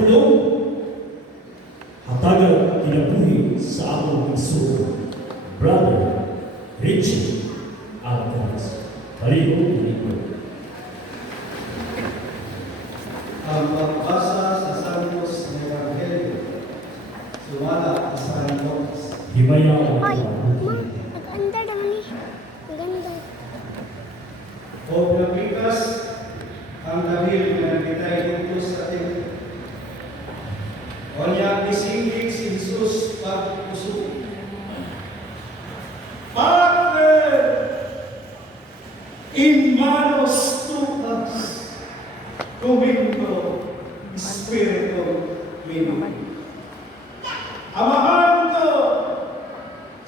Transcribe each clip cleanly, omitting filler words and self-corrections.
pulong hatagan kinabuhi sa akong iso, Brother Richie Alcaraz. Baligo. Ang pagbasa sa Santos ng Evangelyo, sumala sa Lucas. Himaya Ay, ang ma, nag-andar naman eh. Maganda. O napikas ang dahil na nagkitay dito sa templo. O niya isinggit si Jesus pagpuso. Padre, in manos tuas, Domingo, Espiritu Mino. Amahan ko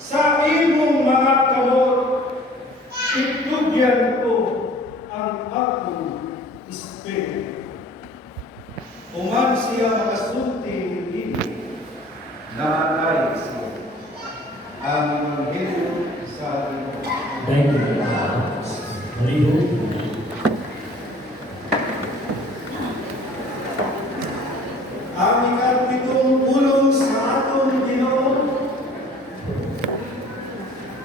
sa imong mga kamot, itugyan ko ang akong Espiritu. Uman siya makasulti ini, naatay siya ang Evangelyo sa Diyos. Thank you. Baligo. Ang ikapitong pulong sa atong Ginoo.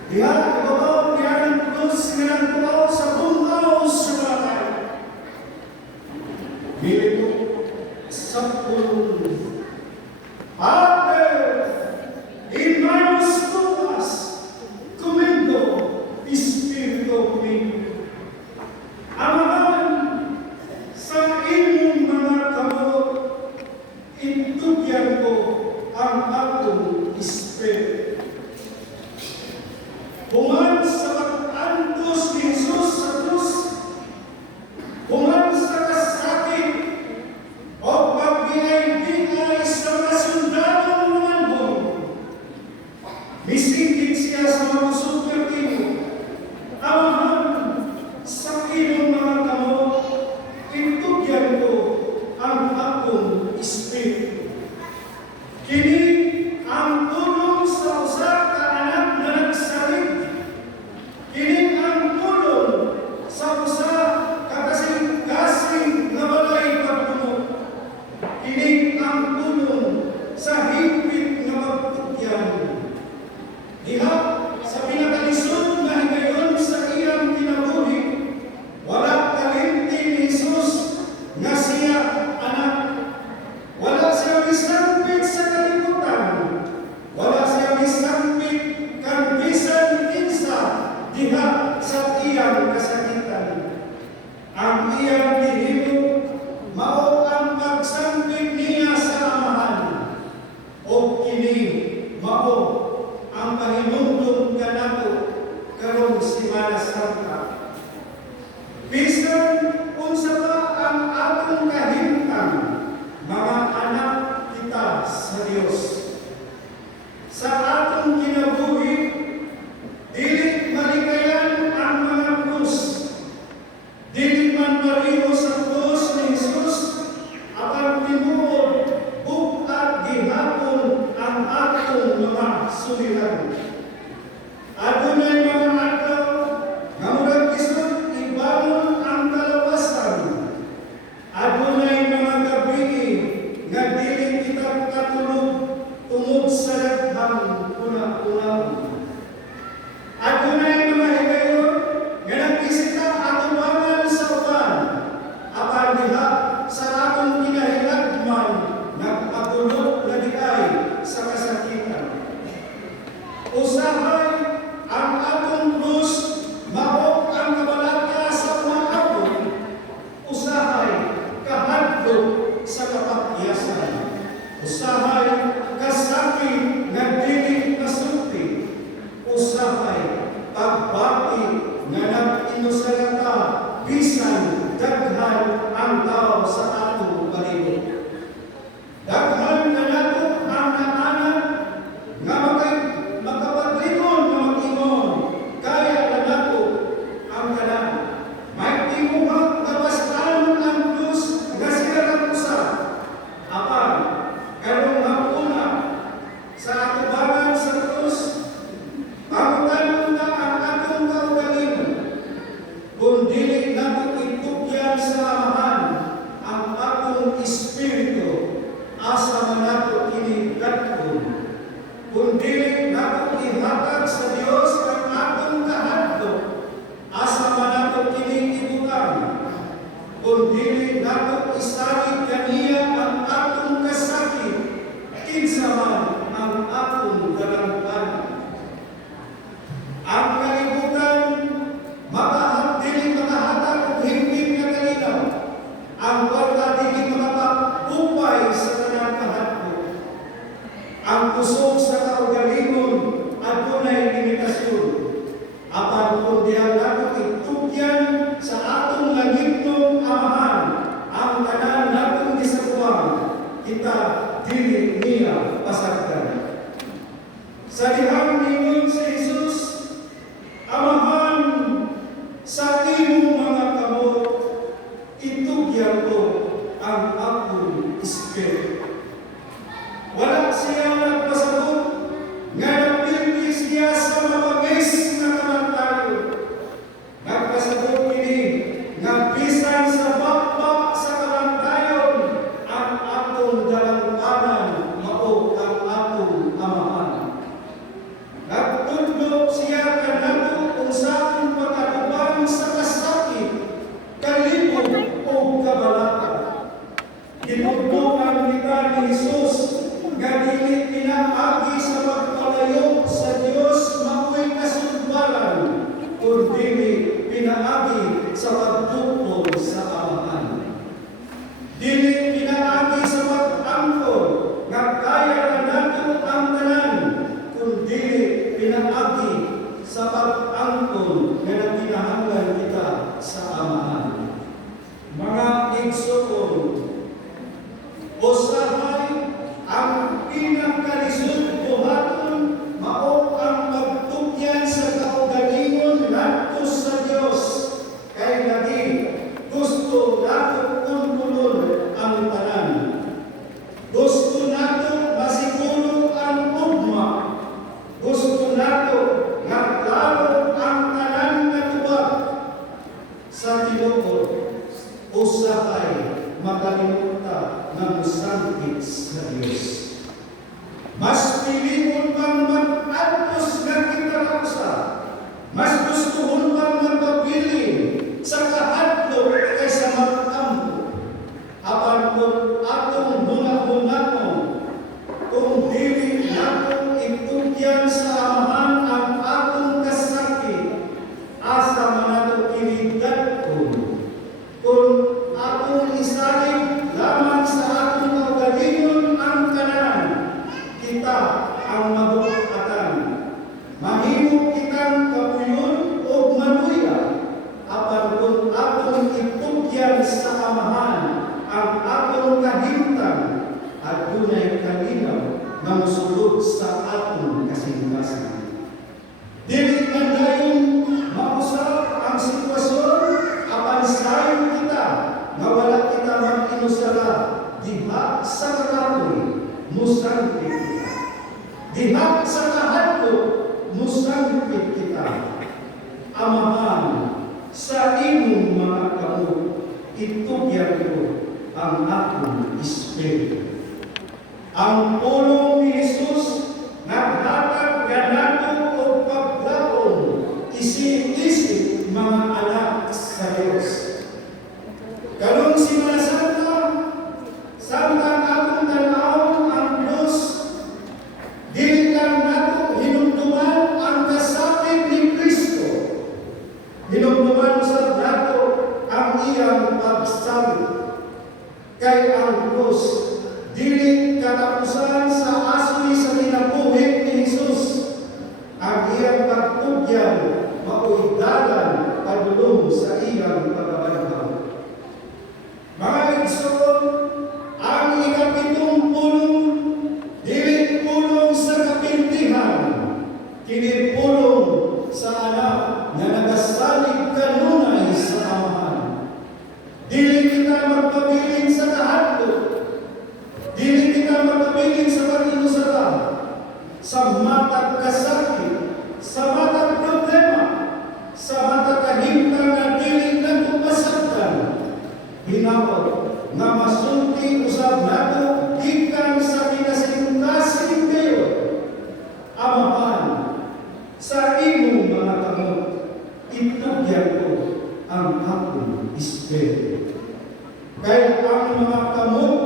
Diha ibaba niya ng krus nga nagtuaw sa bungaw sa balay. Dito sa pulong. Padre, in manos tuas, Domingo, Espiritu Mino. Amahan sa imong mga kamot, itugyan ko ang akong Espiritu. Human sa pag-antos ni Jesus sa krus, human sa kasakit, o pagbigay-bigay sa mga sundalong lumanhon, misigit siya sa mga supertibo. Amahan sa inyong mga kamot, itugyan ko ang akong Espiritu. Kini ang tulong sa usa ka anak na nagsalig. Kini ang tulong sa usa ka kasing-kasing na walay pagtumo. Kini ang tulong sa higpit na pagtugyan. Diha sa pinakalisod na higayon sa iyang kinabuhi, wala kalimti ni Jesus nga siya anak. Wala siya misampit sa kalibutan. Wala siya misampit kang bisan kinsa diha sa iyang kasakitan. Ang iyang gihimo mao ang pagsampit niya sa amahan. O kini mao ang pahinumdum kanako karong Semana Santa. Bisan unsa pa ang atong kahimtang, mga anak kita sa Dios. Sa atong kinabuhi, dili malikayan ang mga krus. Dili man mariho sa krus ni Jesus, apan tinuod bukat gihapon ang atong mga suliran. Adunay mga adlaw nga murag isod ibangon ang kalawasan. Adunay mga gabi nga dili kita katulog tungod sa daghang una-unahon. Adunay mga higayon nga nagbisita atubangan sa uban. Apan diha sa akong kinahilagman nagpatulog na diay sa kasakitan. Usahay ang atong krus mao ang kabalaka sa mga abot. Usahay kahadlok sa kapakyasan. Usahay kasakit nga dili masulti. Sa dihang ningon si Jesus, Amahan, sa imong mga kamot, itugyan ko ang akong espiritu. Wala siya nagpasabot, nga napildi siya sa mapagis na kamatayon. Nagpasabot kini, nga bisan sa bakbak sa kamatayon, ang akong dalangkanan, mao ang akong amahan. Nagtudlo siya kanato kung sa akong pagkatubang sa kasakit, kalibog o kabalaka. Tinugtungan kita ni Jesus, nga dili pinaagi sa pagpalayo sa Dios mao'y kasundbalan, kung dili pinaagi sa pagtupon sa amahan. Dili pinaagi sa pag-angkon, nga kaya na nato ang tanan, kung dili pinaagi sa pag-angkon nga nakinahanglan kita sa amahan. Mga igsoon, usahay ang pinakalisod buhaton mao ang pagtugyan sa kaugalingon ngadto sa Dios, kay lagi gusto nato kunkulon ang tanan. Gusto nato masiguro ang ugma. Gusto nato nga klaro ang tanan nga tubag sa tinuod. Usahay makalimutan ng sangkit sa Diyos. Mas pilimon bang mag-atos na kitarapsa, mas gustuhon bang magpabilin sa kahadlo kaysa mag-ampo, apan kung atong bunga-bungaon, kung dili nato itugyan sa amahan ang atong kasakit, asa man nato kinigadkon, kung atong isalig lamang sa atong kaugalingon ang tanan, kita ang mabukatan. Mahimo kitang kapuyon o manuya, apan kung atong itugyan sa amahan ang atong kahimtang, at dunay kalinaw nga mosulod sa atong kasing-kasing. Dili man dayon mausap ang sitwasyon, apan sayon kita nga wala kita mag-inusara, diha sa kakapoy, musangkit kita. Diha sa kahadlo, musangkit kita. Amahan, sa imong mga kamot, itugyan ko ang akong espiritu. Ang pulong ni Jesus, naghatag ganato o paglaon, isip-isip mga anak sa Diyos. Karong Simana Santa, samtang atong tanawon ang Diyos, dili lang nato hinumduman ang kasakit ni Kristo. Hinumduman sa nato ang iyang pagsalit. Kay ang Diyos, dili katapusan sa asoy sa kinabuhi ni Jesus. Ang iyang pagtugyan, mao'y dalan padulong sa iyang pagkabalibang. Mga igsoon, ang ikapitong pulong, dili pulong sa kapintihan, kini pulong sa anak na nagasalig kanunay sa amahan. Dili kita magpabilin sa kahadlo, dili kita magpabilin sa pag-inusara, sa matag kasakit, sa matag problema, sa matag kahimtang na dili nato masagdan. Hinapot nga masulti usab nato gikan sa kinasing-kasing kayo. Amahan, sa imong mga kamot, itugyan ko ang akong espiritu. Kaya ang mga kamot